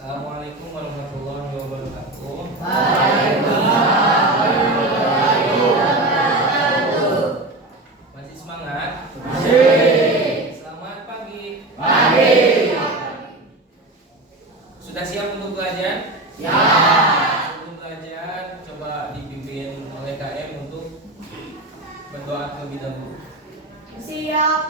Assalamualaikum warahmatullahi wabarakatuh. Waalaikumsalam warahmatullahi wabarakatuh. Masih semangat? Masih. Selamat pagi. Pagi. Sudah siap untuk belajar? Siap. Sebelum belajar, coba dipimpin oleh KM untuk berdoa terlebih dahulu. Siap.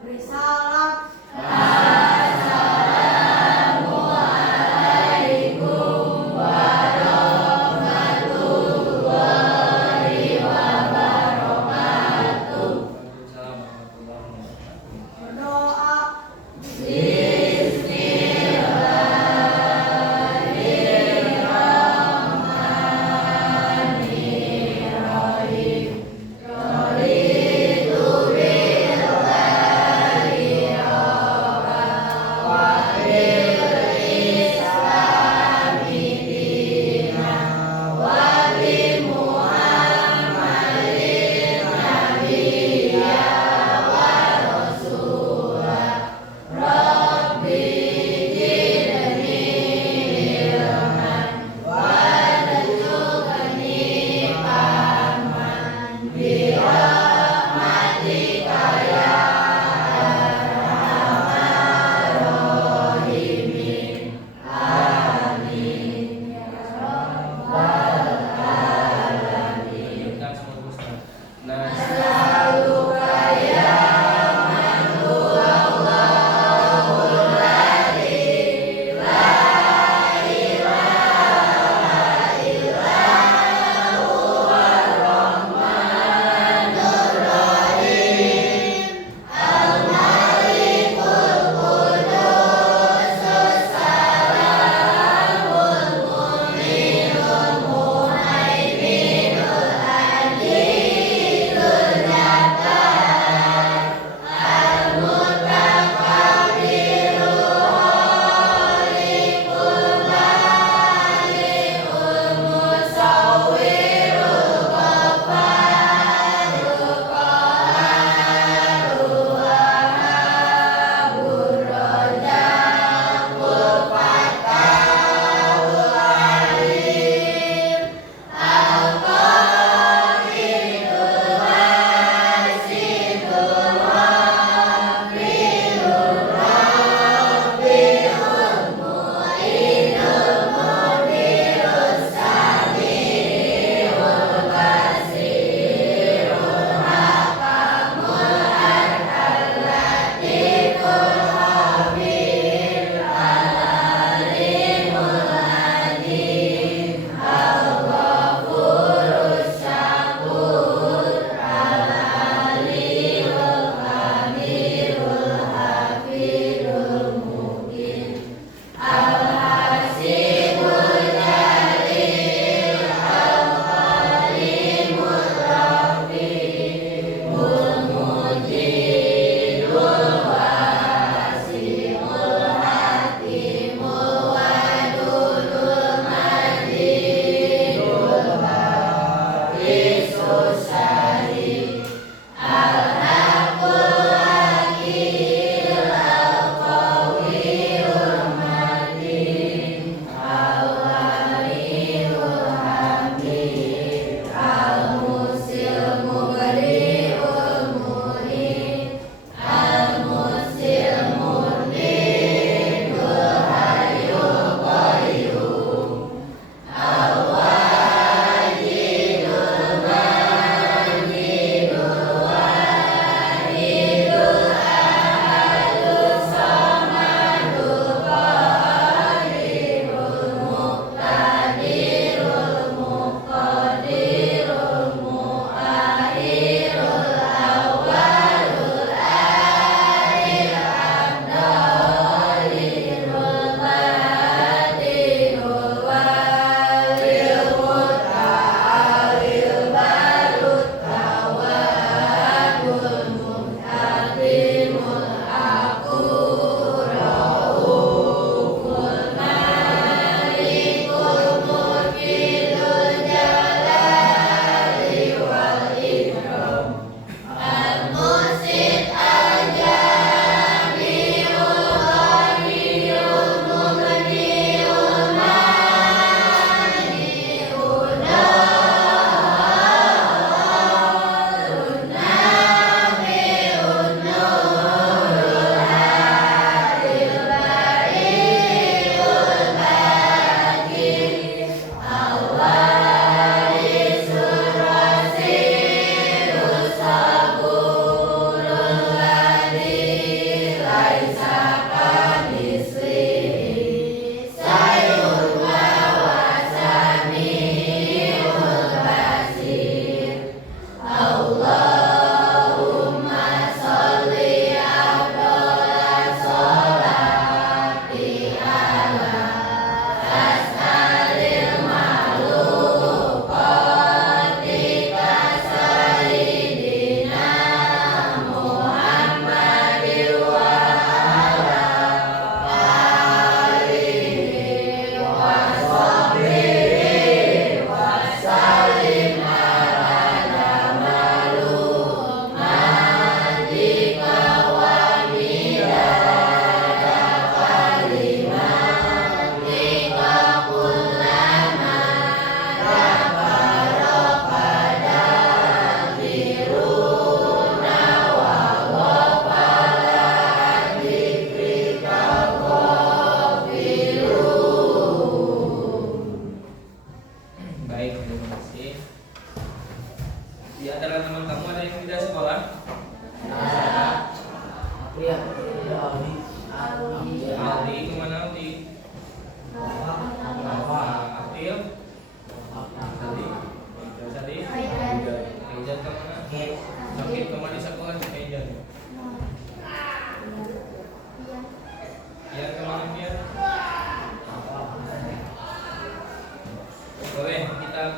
Beri salam. Assalamualaikum warahmatullahi wabarakatuh. Waalaikumsalam warahmatullahi wabarakatuh. Berdoa. Bismillahirrahmanirrahim. Raditu billahi rabban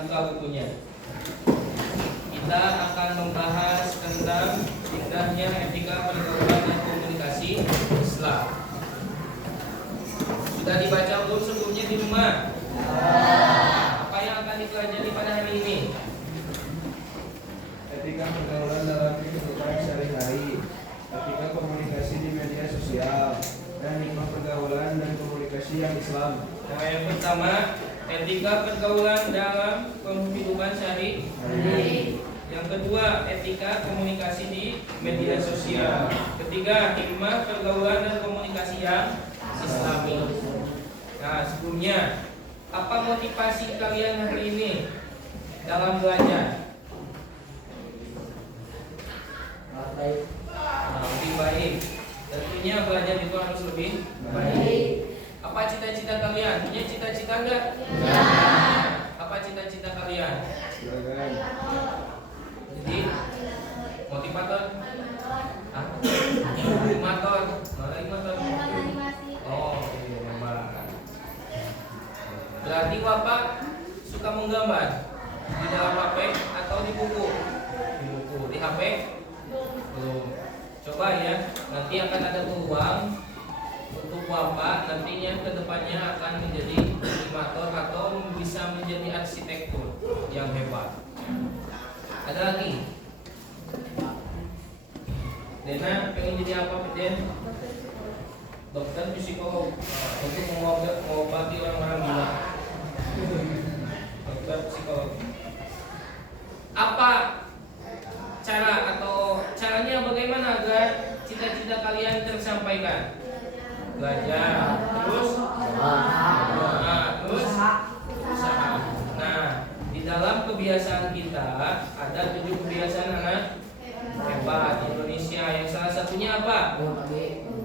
buka bukunya. Kita akan membahas tentang indahnya etika pergaulan dan komunikasi Islam. Sudah dibaca belum sebelumnya di rumah? Apa yang akan dipelajari pada hari ini? Etika pergaulan dalam kehidupan sehari-hari, etika komunikasi di media sosial, dan hikmah pergaulan dan komunikasi yang Islam. Nah, yang pertama, etika pergaulan dalam kehidupan sehari-hari. Yang kedua, etika komunikasi di media sosial. Ketiga, hikmah pergaulan dan komunikasi yang Islami. Nah, sebelumnya, apa motivasi kalian hari ini dalam belajar? Nah, lebih baik. Tentunya belajar itu harus lebih baik. Apa cita-cita kalian? Punya cita-cita enggak? Ya. Apa cita-cita kalian? Silakan. Jadi motivator? Hah? Animator? Mana animator? Oh, iya, memang. Berarti Bapak suka menggambar di dalam HP atau di buku? Di buku. Di HP? Belum. Coba ya, nanti akan ada peluang untuk Bapak nantinya ke depannya akan menjadi animator atau bisa menjadi arsitektur yang hebat. Ada lagi? Dena pengen jadi apa, Den? Dokter, psikolog, untuk mengobati orang-orang gila. Dokter, psikolog. Apa cara atau caranya bagaimana agar cita-cita kalian tersampaikan? Belajar, terus terus usaha. Nah, di dalam kebiasaan kita ada 7 kebiasaan anak hebat Indonesia. Yang salah satunya apa?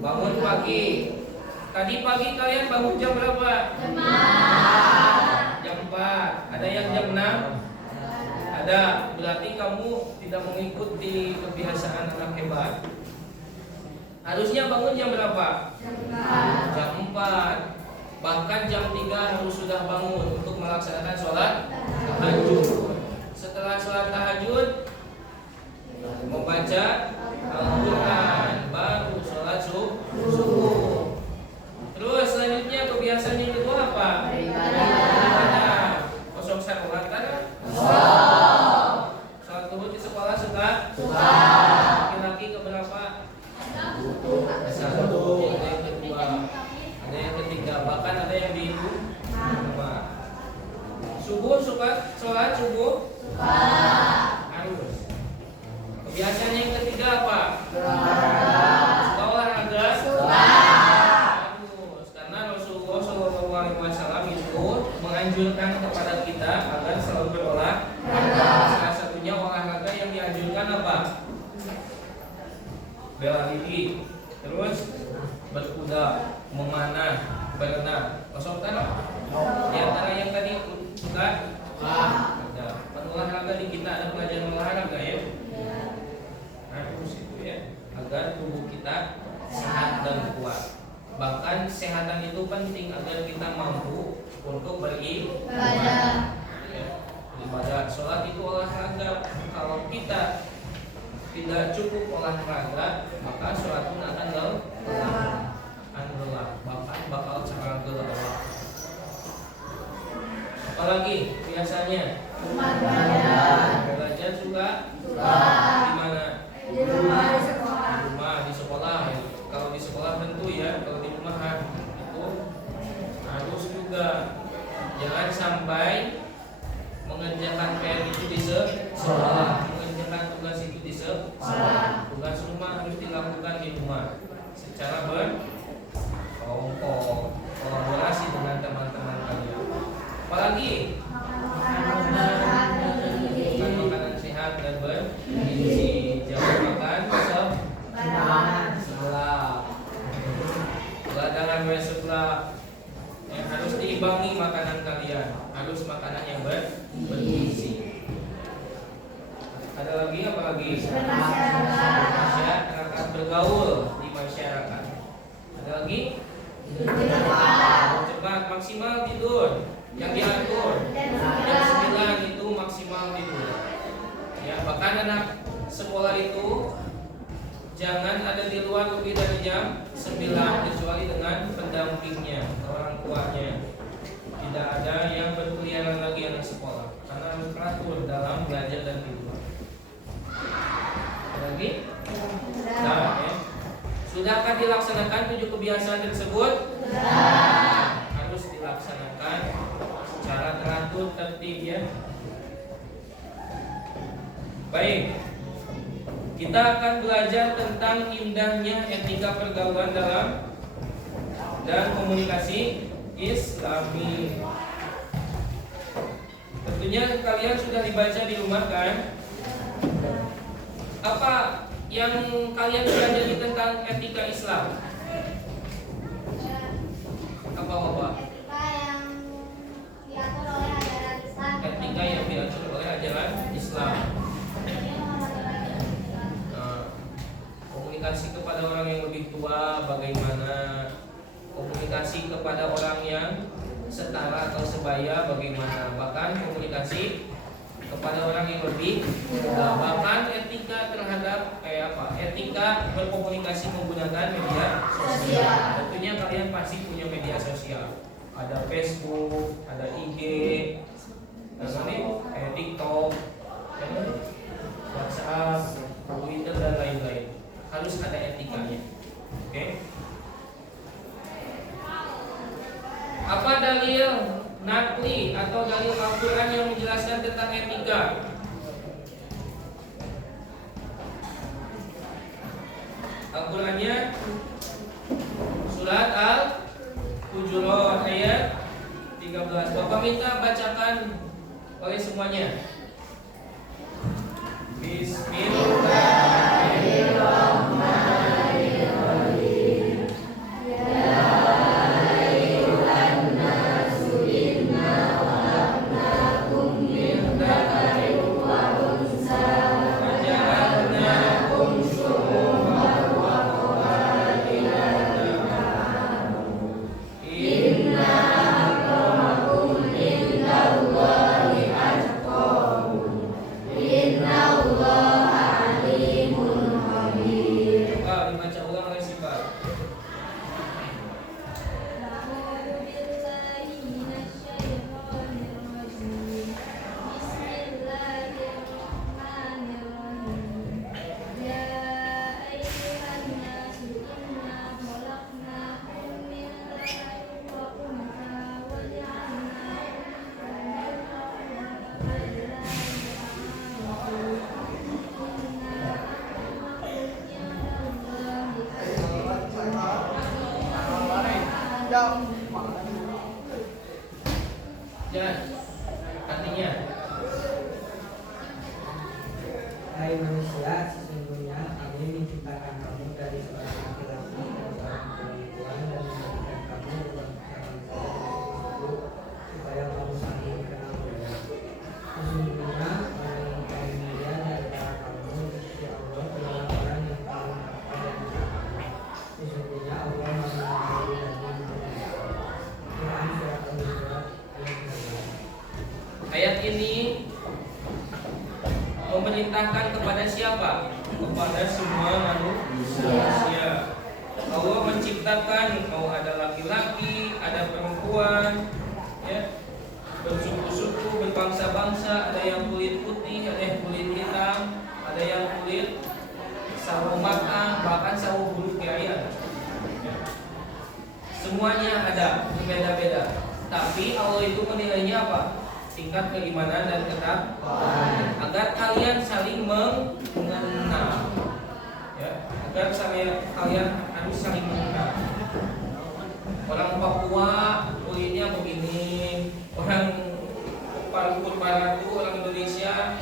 Bangun pagi. Tadi pagi kalian bangun jam berapa? Jam 4. Ada yang jam 6? Ada. Berarti kamu tidak mengikuti kebiasaan anak hebat. Harusnya bangun jam berapa? Jam 4. Bahkan jam 3 harus sudah bangun untuk melaksanakan sholat tahajud. Setelah sholat tahajud, membaca Al-Quran, baru sholat subuh. Terus selanjutnya kebiasaan yang kedua apa? Beribadah. Kosong sholat kan? Sholat subuh di sekolah suka? Laki-laki keberapa? Satu. Ada yang kedua, ada yang ketiga, bahkan ada yang di rumah. Subuh suka sholat subuh? Harus. Kebiasaan yang ketiga apa? Suka olahraga? Harus. Karena Rasulullah SAW itu menganjurkan kepada kita agar selalu berolahraga. Salah satunya olahraga yang dianjurkan apa? Bela diri, terus berkuda, memanah, berenang. Kosong kan? Di antara yang tadi suka? Ada. Olahraga di kita ada pelajaran olahraga ya. Harus itu ya, agar tubuh kita sehat dan kuat. Bahkan kesehatan itu penting agar kita mampu untuk beribadah. Ya, ibadah, sholat itu olahraga. Kalau kita tidak cukup olahraga, maka sholat pun akan lelah, bahkan bakal lelah. Apalagi biasanya belajar juga di mana? Di rumah, di sekolah. Di rumah, di sekolah. Kalau di sekolah tentu ya, kalau di rumah itu harus juga. Jangan sampai mengerjakan PR itu di sekolah, mengerjakan tugas itu di sekolah. Tugas rumah harus dilakukan di rumah secara berkelompok, kolaborasi dengan teman-teman kalian. Apalagi makan makanan sehat dan bergizi. Jangan makan sebelah. Beladangan sebelah. Yang harus diimbangi makanan kalian. Harus makanan yang bergizi. Ada lagi apa lagi? Masyarakat bergaul di masyarakat. Ada lagi? Cepat maksimal tidur. Yang diatur jam 9 maksimal tidur. Ya, bahkan anak sekolah itu jangan ada di luar lebih dari jam 9 kecuali dengan pendampingnya, orang tuanya. Tidak ada yang berkeliaran lagi anak sekolah karena harus teratur dalam belajar dan tidur. Lagi? Nah, ya. Sudahkah dilaksanakan 7 kebiasaan tersebut? Harus dilaksanakan secara teratur, tertib ya. Baik. Kita akan belajar tentang indahnya etika pergaulan dalam dan komunikasi Islami. Tentunya kalian sudah dibaca di rumah kan? Apa yang kalian pelajari tentang etika Islam? Apa Bapak? Etika yang diatur oleh ajaran Islam. Etika yang diatur oleh ajaran Islam. Komunikasi kepada orang yang lebih tua bagaimana? Komunikasi kepada orang yang setara atau sebaya bagaimana? Bahkan komunikasi kepada orang yang lebih muda. Bahkan etika terhadap etika berkomunikasi menggunakan media sosial. Tentunya kalian pasti punya media sosial. Ada Facebook, ada IG, TikTok, WhatsApp, Twitter dan lain-lain. Harus ada etikanya. Oke? Apa dalil nakli atau dalil Al-Quran yang menjelaskan tentang etika? Al-Qurannya surat Al-Hujurat ayat 13. Bapak minta bacakan oleh semuanya. Bismillahirrahmanirrahim. Jangan. Artinya Hai manusia, sesungguhnya kami menciptakan kamu dari seorang laki-laki dan seorang perempuan dan memberikan kamu beberapa sesuatu supaya kamu saling kenal beda. Sesungguhnya orang yang paling mulia di antara kamu di sisi Allah adalah orang yang paling takwa dan bertakwa. Sesungguhnya Allah Maha Mengetahui dan Maha Mengetahui. Quran surat Al-Hujurat ayat 13. ayat ini memerintahkan kepada siapa? Kepada semua manusia. Allah menciptakan mau ada laki-laki, ada perempuan, ya, bersuku-suku, berbangsa-bangsa, ada yang kulit putih, ada yang kulit hitam, ada yang kulit sawo mata, bahkan sawo bulu kaya. Semuanya ada, berbeda-beda. Tapi Allah itu menilainya apa? Tingkat keimanan dan ketakwaan, agar kalian saling mengenal, ya, agar kalian harus saling mengenal. Orang Papua kulitnya begini, orang Palumpur Barat itu orang Indonesia,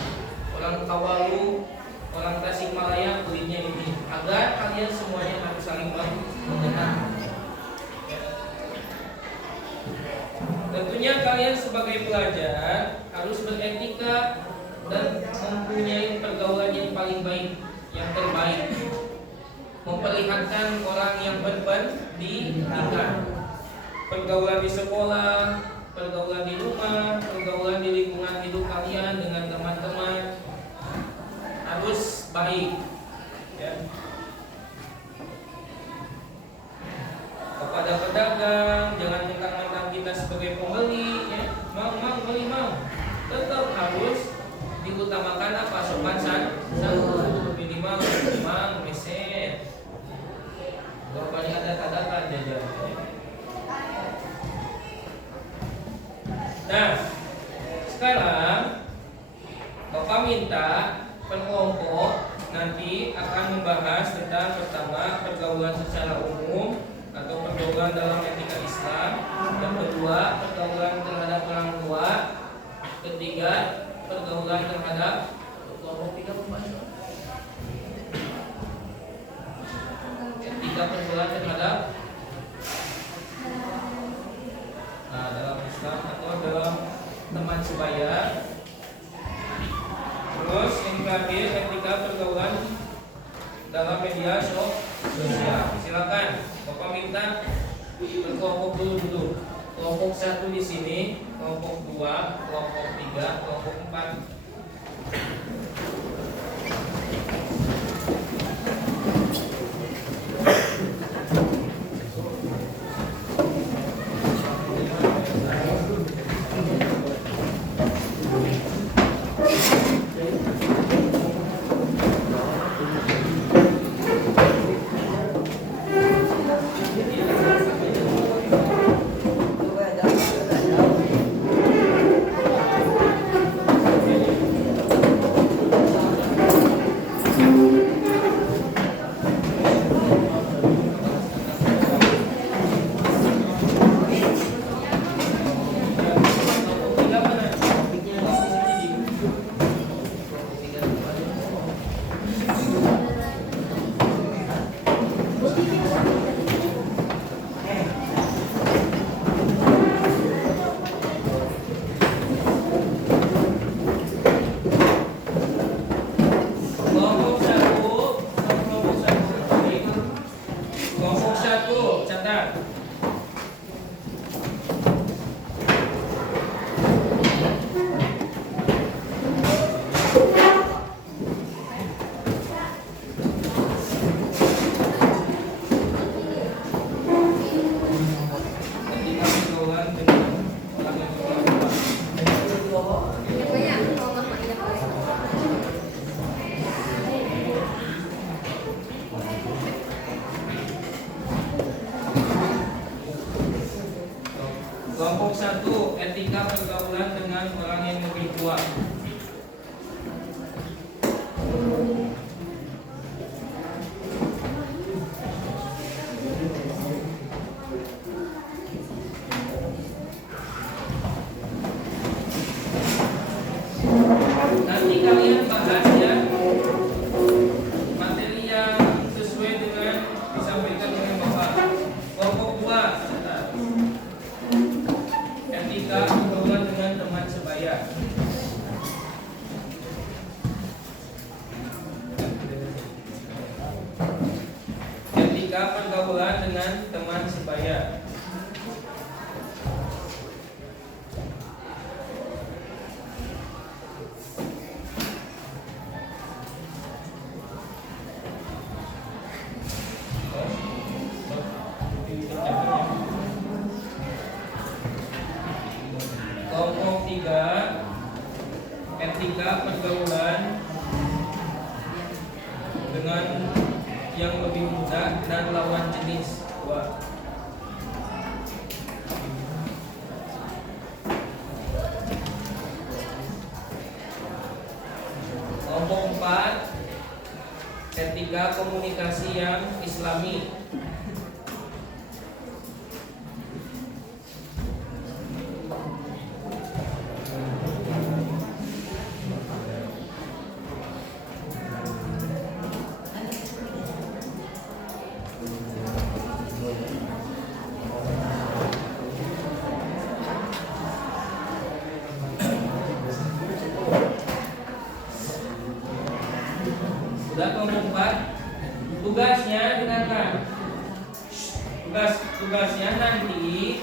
orang Kawalu, orang Tasikmalaya kulitnya ini, agar kalian semuanya harus saling mengenal. Tentunya kalian sebagai pelajar harus beretika dan mempunyai pergaulan yang paling baik, yang terbaik, memperlihatkan orang yang berpendidikan. Pergaulan di sekolah, pergaulan di rumah, pergaulan di lingkungan hidup kalian dengan teman baik. Ya. Kepada pedagang, jangan mentang-mentang kita sebagai pembeli, ya. Mang, beli mang. Tetap harus diutamakan apa? Sopan santun, minimal mang, mesin. Bapaknya ada kata jajan. Nah, sekarang Bapak minta penkelompok nanti akan membahas tentang pertama pergaulan secara umum atau pergaulan dalam etika Islam, yang kedua pergaulan terhadap orang tua, ketiga pergaulan terhadap kelompok tiga pembahasan. Etika pergaulan terhadap dalam Islam atau dalam teman sebaya. Terus yang terakhir etika pergaulan dalam media sosial. Silakan, Bapak minta berkelompok dulu. Kelompok 1 di sini, kelompok 2, kelompok 3, kelompok 4. Kelompok 1 catat. Kelompok 1 etika pergaulan dengan orang yang lebih tua. Nanti kalian bahas ya materi yang sesuai dengan disampaikan oleh Bapak. Kelompok 2 catat. Etika pergaulan dengan teman sebaya. Etika pergaulan dengan teman sebaya. Kelompok 3 etika pergaulan dengan yang lebih muda dan lawan jenis. 2. Kelompok 4 etika komunikasi yang Islami. Sudah kelompok 4. Tugasnya dengarkan. Tugasnya nanti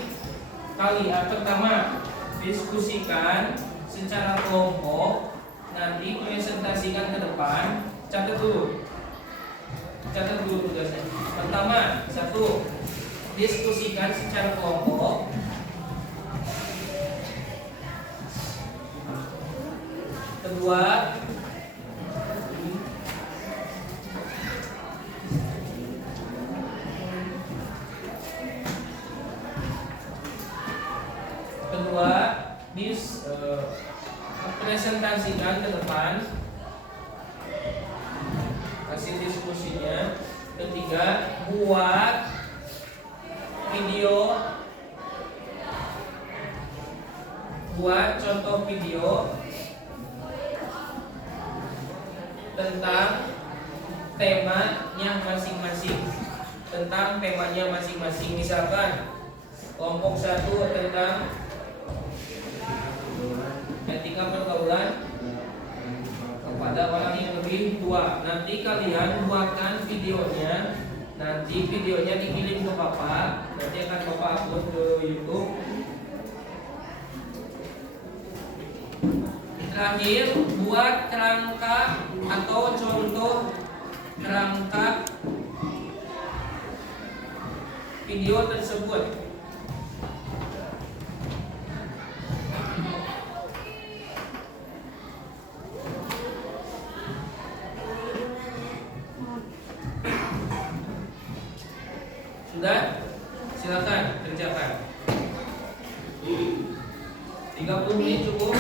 kalian pertama diskusikan secara kelompok, nanti presentasikan ke depan, Catat dulu tugasnya. Pertama, 1. Diskusikan secara kelompok. Kedua, presentasikan ke depan, kasih diskusinya. Ketiga, buat contoh video tentang temanya masing-masing. Misalkan kelompok 1 tentang etika pergaulan kepada orang yang lebih tua. Nanti kalian buatkan videonya. Nanti videonya dikirim ke Bapak. Nanti akan Bapak upload ke YouTube. Terakhir, buat kerangka atau contoh kerangka video tersebut. Sudah? Silakan kerjakan. 30 menit cukup.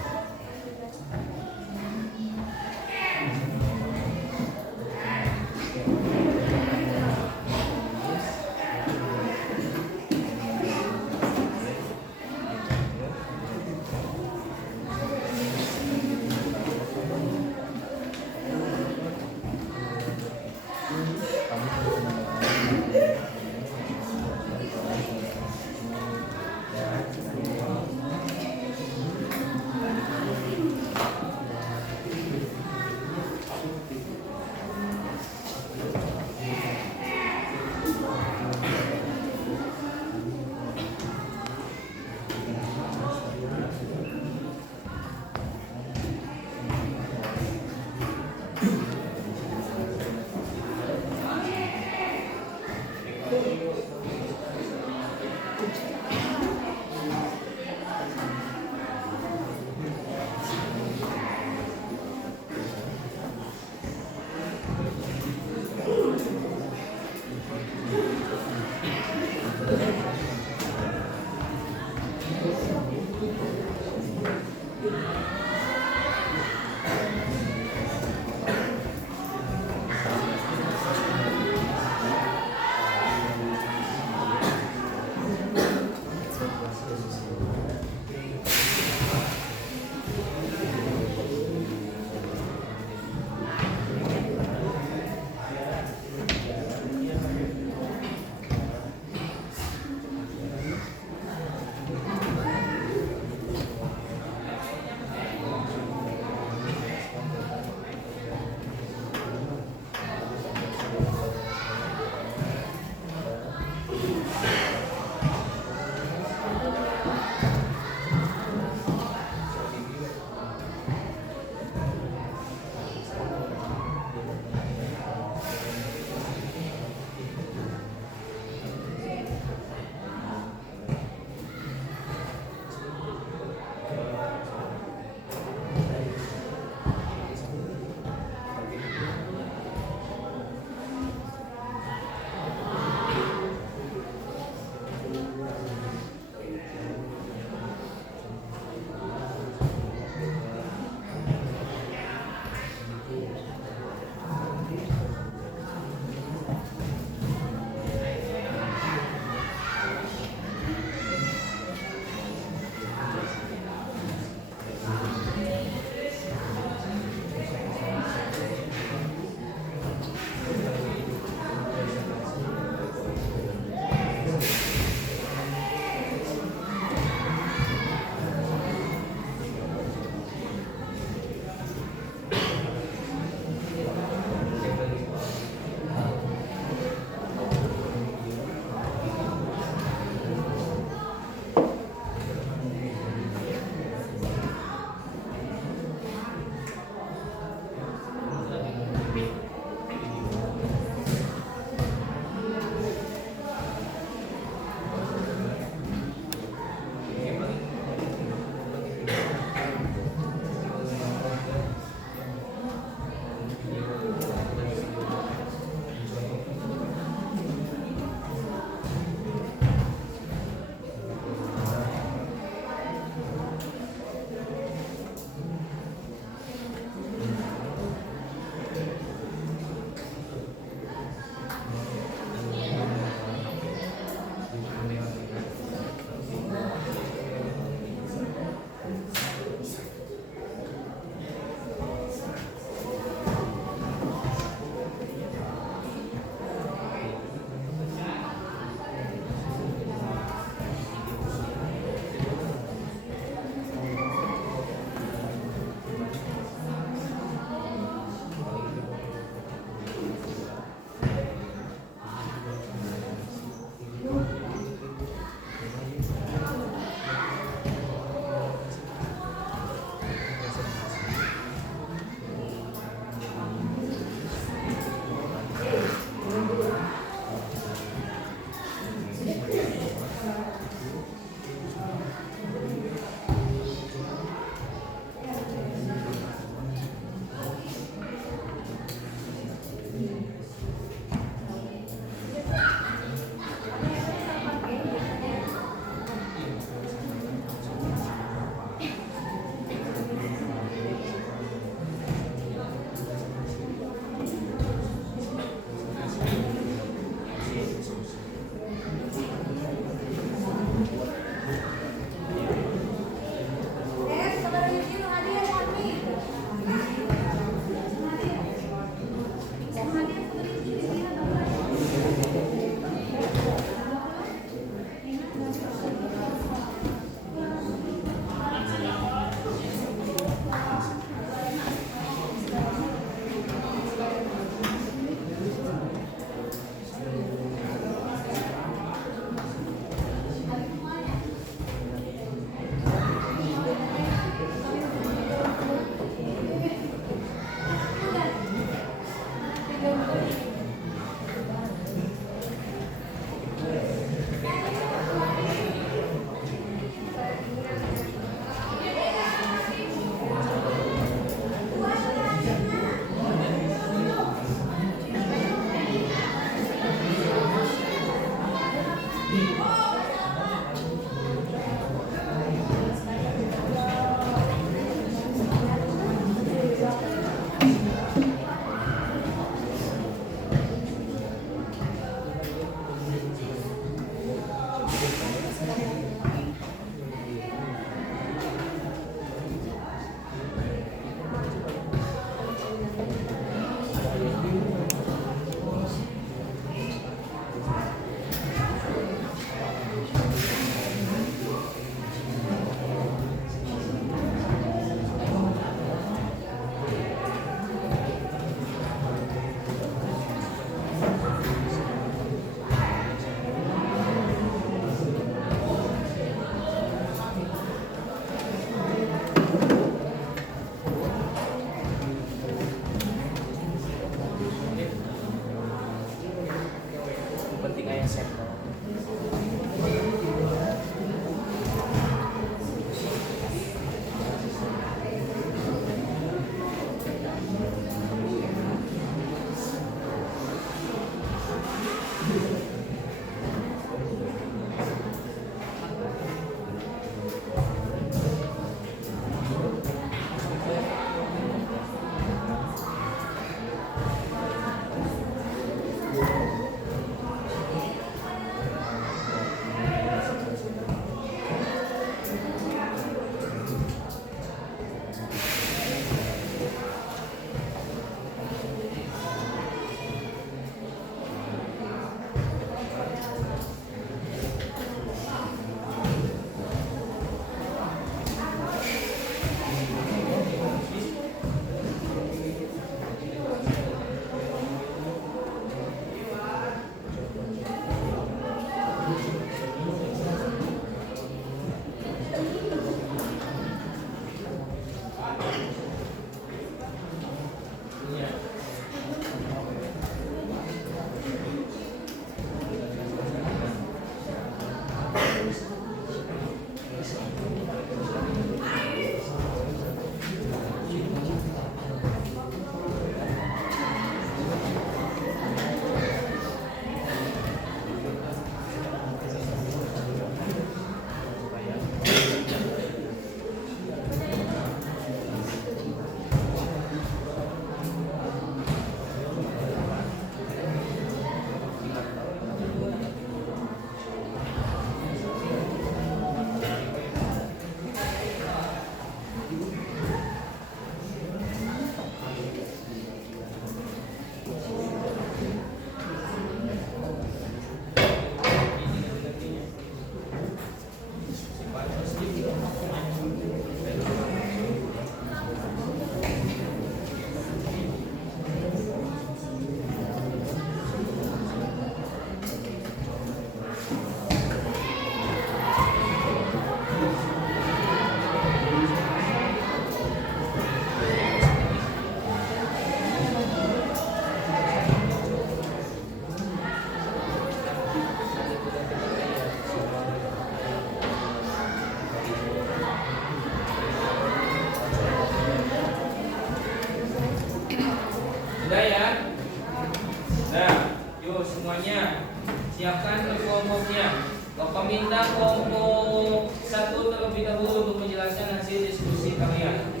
meminta kelompok satu terlebih dahulu untuk menjelaskan hasil diskusi kalian.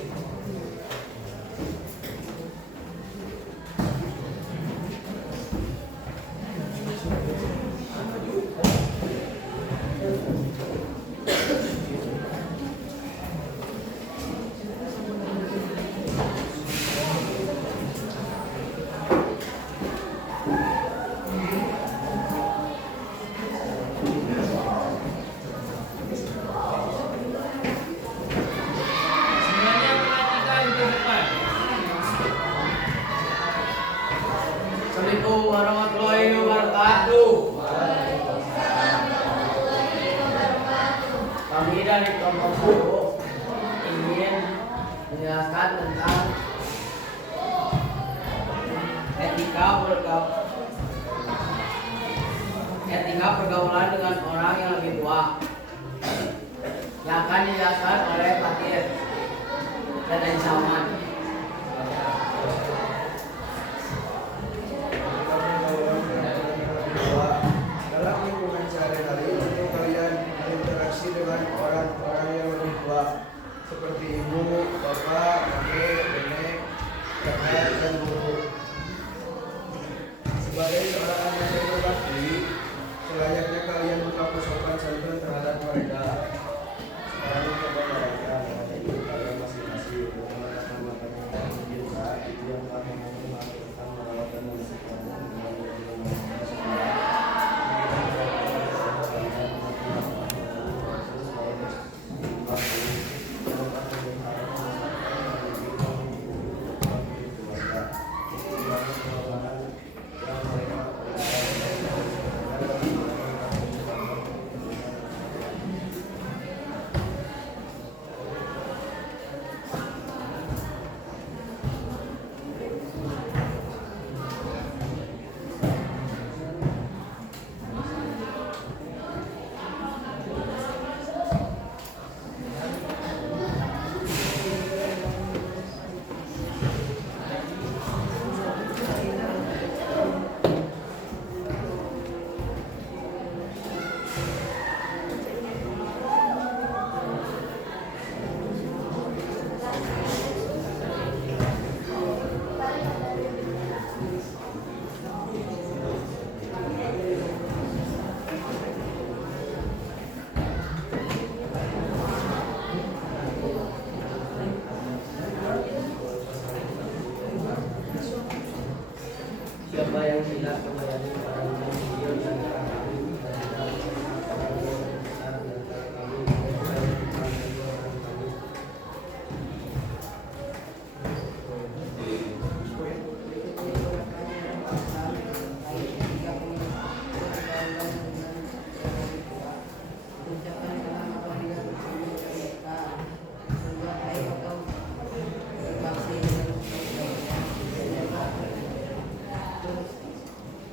Semuanya perhatikan ke depan. Assalamualaikum warahmatullahi wabarakatuh. Kami dari kelompok 1 ingin menjelaskan tentang etika pergaulan dengan orang yang lebih tua yang akan dijelaskan oleh Fatir dan Salman. Dalam lingkungan sehari-hari itu kalian berinteraksi dengan orang-orang yang lebih tua seperti ibu, bapak, kakek, nenek, kakak, dan guru. Sebagai seorang anak yang berbakti, selayaknya kalian berlaku sopan santun terhadap mereka. Sekarang coba mereka mengenai kalian masing-masing dengan nama-nama yang biasa itu yang kami melakukan merawat dan membersihkan. Siapa yang tidak melayani para video dan kami dan para besar dan kami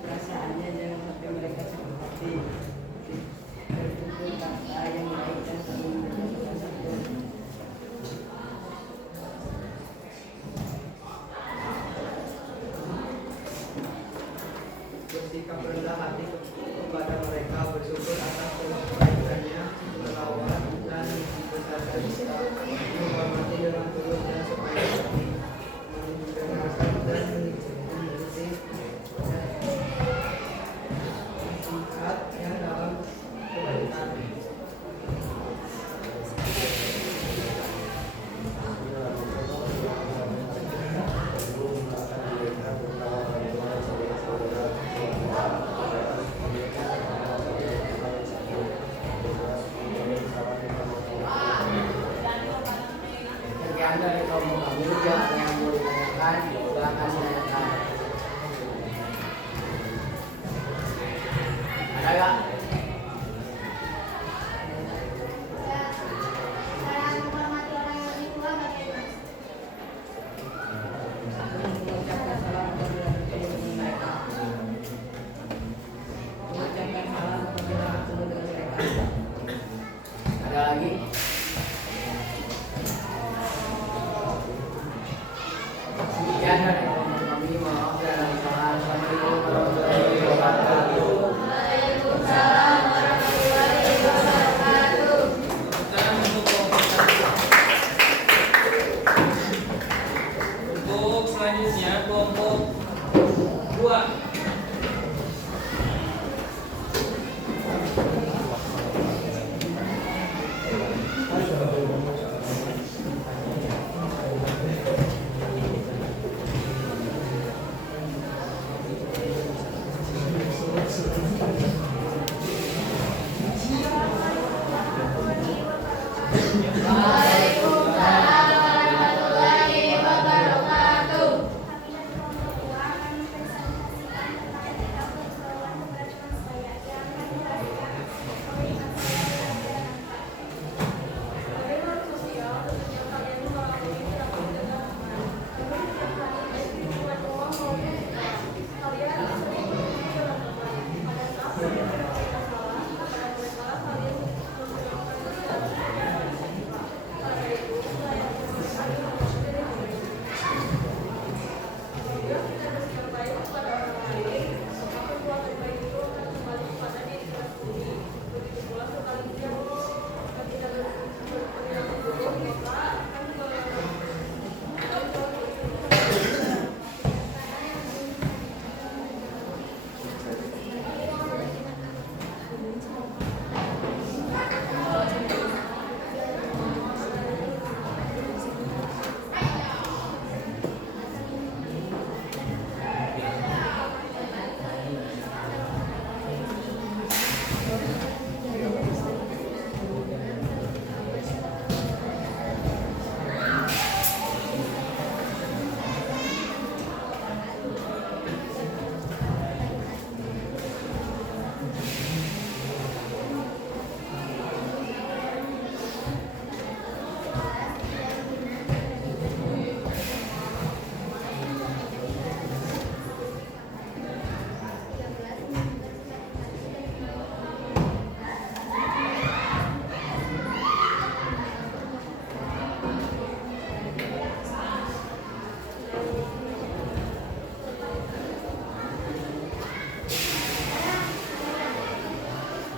perasaannya jangan sampai mereka seperti berkumpul kata yang baik dan saling menjaga satu. bersikap rendah hati kepada mereka, bersyukur atas kebaikannya, merawat dan membesarkan kita, menghormati dengan tulus dan supaya kami mendengarkan dan mengerti singkat yang dalam kebaikan. Sekian dari kelompok kami, jika ada yang mau ditanyakan, silakan ditanyakan. Ada nggak? Cara menghormati orang yang lebih tua bagaimana? Mengucapkan salam apabila bertemu dengan mereka. Mengucapkan salam apabila bertemu dengan mereka. Ada lagi? Sekian dari kelompok kami, maaf dan kesalahan. Assalamualaikum warahmatullahi wabarakatuh. Waalaikumsalam warahmatullahi wabarakatuh. Waalaikumsalam warahmatullahi wabarakatuh. Kami dari orang tua akan mempresentasikan kepada kita pengetahuan keberagaman saya yang akan diberikan komunikasi pelajaran. Bagaimana sosial tentunya kalian mengalami tidak menjaga aman. Namun setiap hari baik di luar rumah maupun di sekolah, kalian harus sering berhubungan dengan teman. Pada saat kalian berbuat masalah, kepada mereka kalian memperlakukan secara sejajar dan sempurna. Karena itu, selayaknya mereka dihormati dari mereka. Apabila kita bersikap baik kepada orang lain, maka perbuatan baik itu akan kembali kepada diri kita sendiri. Begitu pula sebaliknya, jika kita berperilaku buruk, maka akan kembali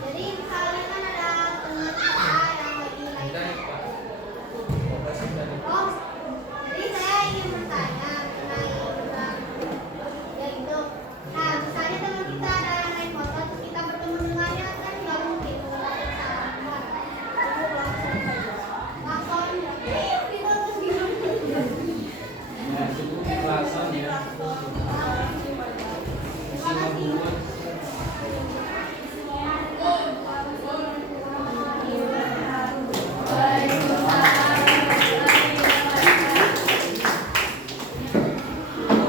Jadi misalnya kan ada teman kita yang lagi naik. Oh, jadi saya ingin bertanya mengenai tentang yaitu, nah misalnya teman kita ada yang naik motor terus kita bertemu dengannya kan nggak mungkin langsung kita terus gimana? Klakson ya. Isi membuat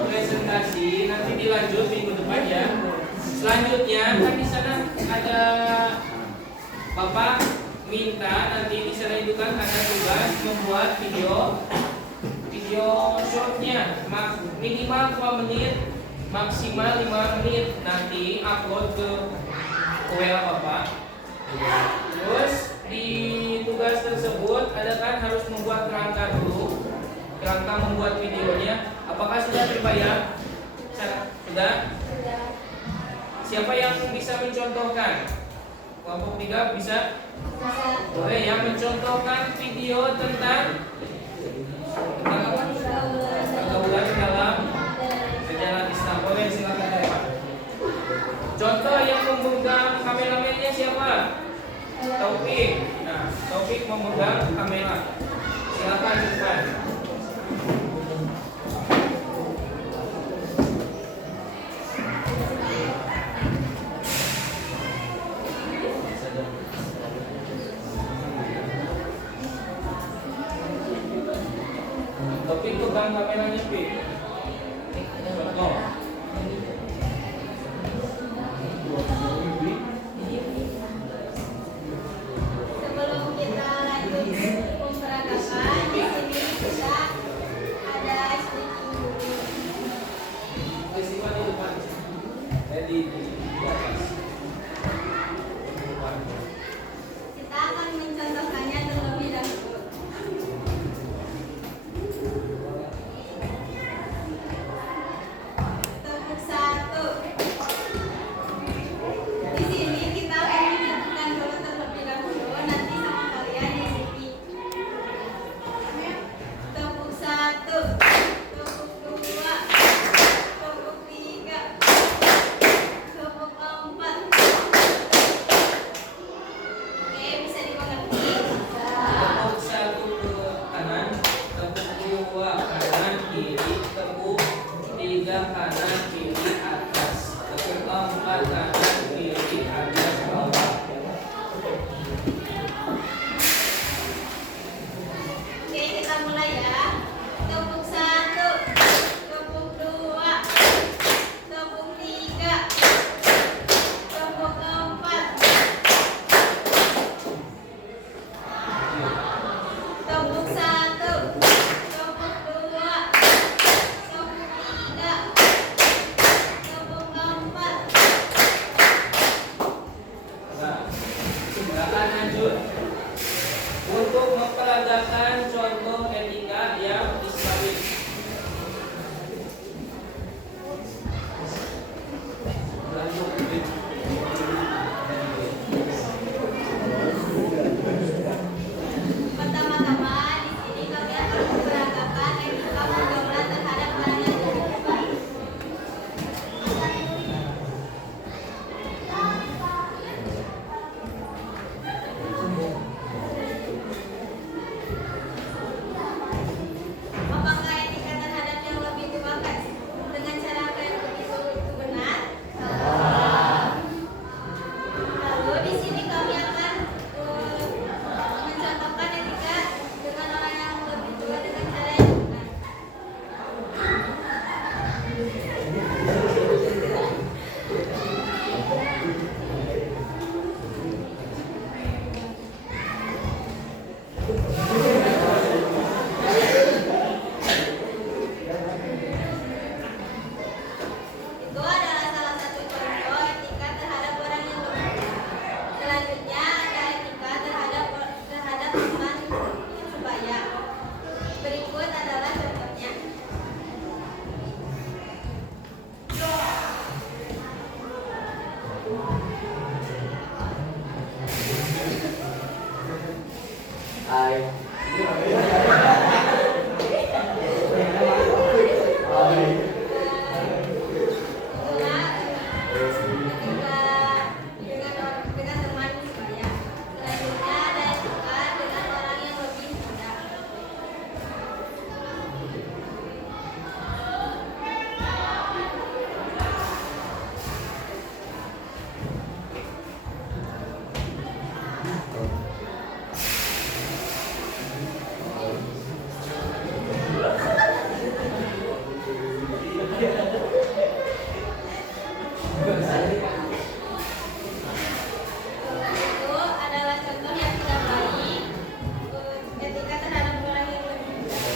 presentasi nanti dilanjut minggu depan ya. Selanjutnya kan di sana ada Bapak minta nanti di sana itu kan ada tugas membuat video shortnya minimal 2 menit maksimal 5 menit nanti upload ke WA Bapak. Terus di tugas tersebut ada kan harus membuat kerangka dulu, kerangka membuat videonya. Apakah sudah terbayang? Sudah? Siapa yang bisa mencontohkan? Kelompok 3 bisa? Boleh ya mencontohkan video tentang apa? Pergaulan dalam sejarah Islam. Boleh silakan Pak. Contoh yang memegang kameramennya siapa? Taufik. Nah, Taufik memegang kamera. Silakan cepat. Taufik pegang kameranya, Pik. Contoh. Sebelum kita lanjut pemberangkatan, di sini kita ada speaking dulu. Peristiwa di depan. Di atas. Kita akan mencontohkannya terlebih dahulu. peragakan contoh etika yang Islami. Pertama-tama di sini kami akan memperagakan etika pergaulan terhadap orang yang berubah. Apakah etika terhadap yang lebih tua dengan cara yang begitu itu benar? Lalu di sini kami akan mencontohkan etika dengan orang yang lebih tua dengan cara yang benar. Itu adalah salah satu contoh etika terhadap orang yang lebih tua. Selanjutnya ada etika terhadap teman sebaya. Berikut adalah contohnya. Itulah etika dengan teman sebaya. Selanjutnya ada etika dengan orang yang lebih muda. Itu adalah contoh yang tidak baik. Etika terhadap orang yang lebih muda.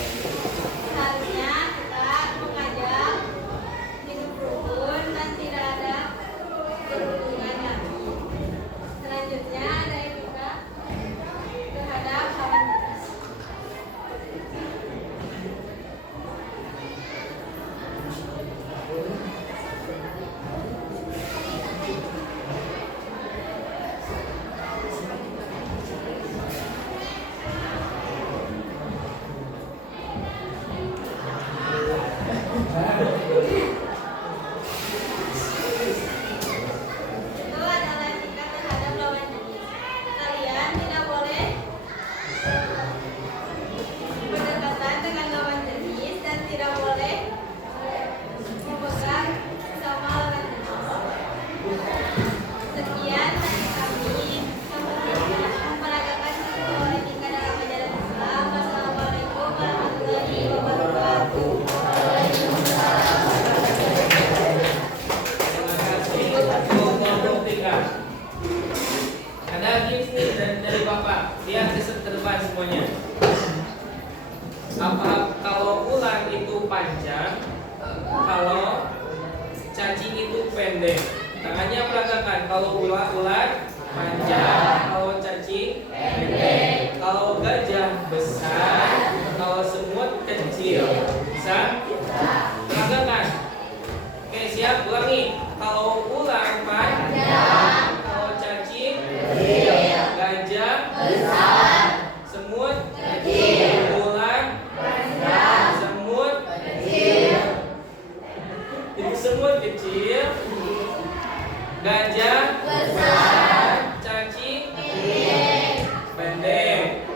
Seharusnya kita mengajak hidup rukun dan tidak ada perundungan lagi. Selanjutnya ada etika terhadap lawan jenis. Itu adalah etika terhadap lawan jenis. Kalian tidak boleh berdekatan dengan lawan jenis dan tidak boleh memegang sama lawan jenis. Sekian dari kami memperagakan sebuah etika dalam ajaran Islam. Wassalamualaikum warahmatullahi wabarakatuh. Terima kasih untuk tiga. Ada tips nih dari Bapak. Lihat di depan semuanya. Apa kalau ular itu panjang, kalau cacing itu pendek? Tangannya peragakan. Kalau ular panjang, kalau cacing pendek, kalau gajah besar, kalau semut kecil. Bisa? Peragakan. Oke, siap, ulangi. Kalau ular panjang, kalau cacing kecil, gajah besar, semut kecil, ular panjang, semut kecil, semut kecil, gajah besar, cacing pendek,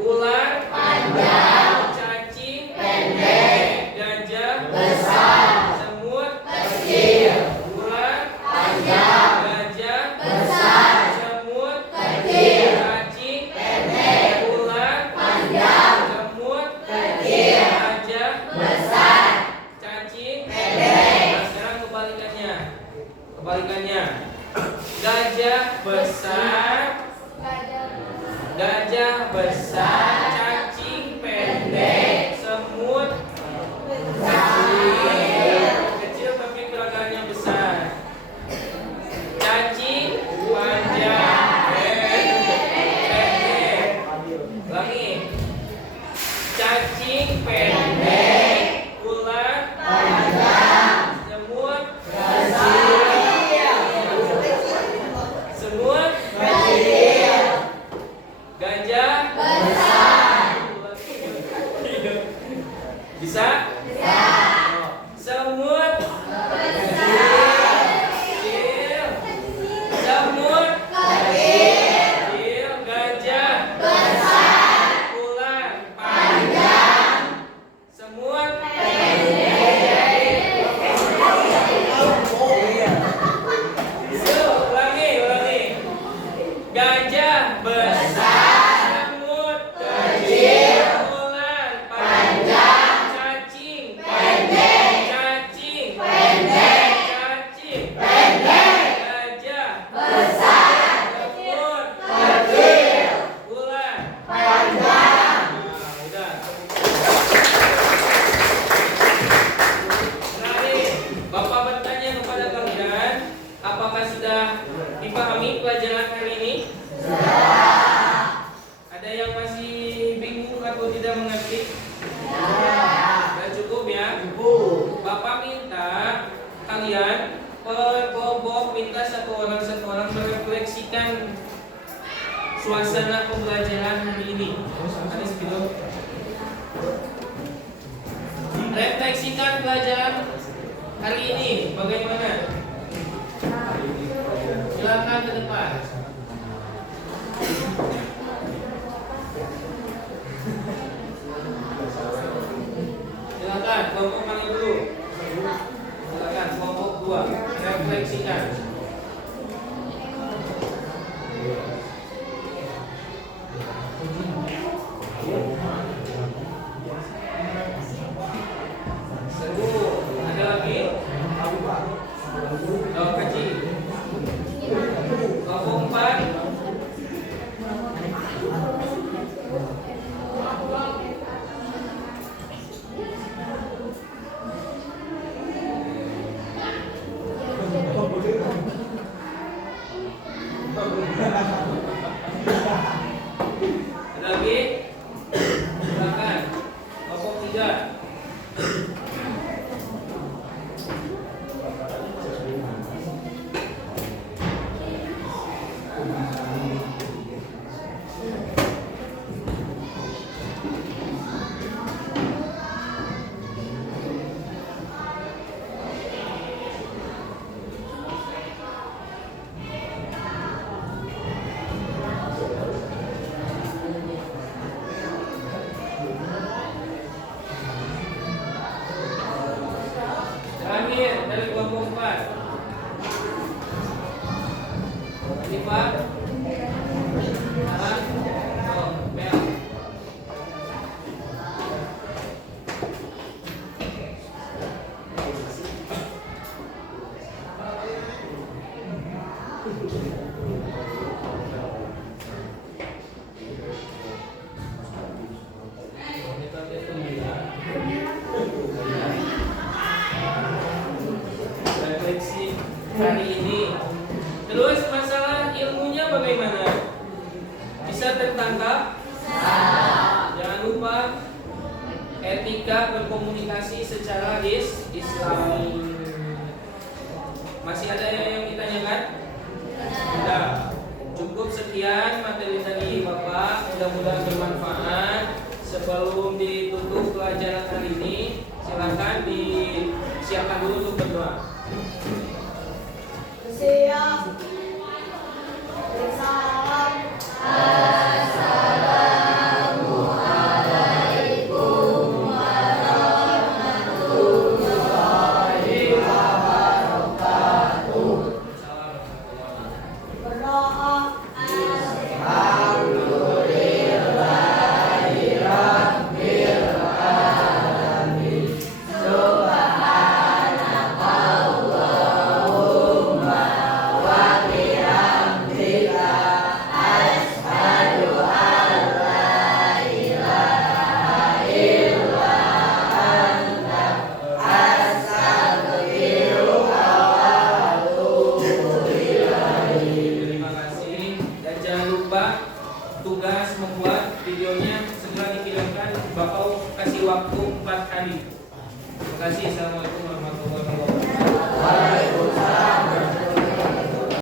ular panjang, cacing pendek, gajah besar, semut kecil, ular panjang, gajah besar, semut kecil, cacing pendek, ular panjang, semut kecil, gajah besar, cacing pendek. Nah, sekarang kebalikannya. Gajah besar, cacing pendek, semut kecil tapi gerakannya besar. Cacing panjang, pendek. Ulangi. cacing pendek, ular panjang, semut semut kecil, gajah besar. Bisa? Bisa. Semut kecil, semut kecil, gajah besar, ular panjang, semut ulangi. Gajah besar, semut kecil, ular panjang, cacing pendek, cacing pendek, cacing pendek, gajah besar, semut kecil, ular panjang. Nah, udah. Sekarang Bapak bertanya kepada kalian, apakah sudah dipahami pelajaran hari ini? Ada yang masih bingung atau tidak mengerti? Sudah cukup ya? Bapak minta kalian per kelompok minta satu orang merefleksikan suasana pembelajaran hari ini. Anis gitu. Refleksikan pelajaran hari ini bagaimana? Silakan ke depan. Silakan kelompok mana dulu? Silakan kelompok 2 refleksikan. Seru. Ada lagi? Jawab kecil. Kelompok 4. Ada lagi? Silakan. Kelompok 3. Terakhir dari kelompok 4. Ini Pak. Oh, Bel. Refleksi hari ini. Terus masalah ilmunya bagaimana? Bisa tertangkap? Jangan lupa etika berkomunikasi secara Islami. Masih ada yang ditanyakan? Sudah. Cukup sekian materi dari Bapak. Mudah-mudahan bermanfaat. Sebelum ditutup pelajaran hari ini, silakan disiapkan dulu untuk berdoa. Siap. Salam. Assalamualaikum warahmatullahi wabarakatuh. Berdoa. Alhamdulillahirabbil alamin. Subhanakallahumma wa bihamdika asyhadu an la ilaha illa anta astaghfiruka wa atubu ilaik. Terima kasih dan jangan lupa tugas membuat videonya segera dikirimkan Bapak kasih waktu 4 hari. Terima kasih. Assalamualaikum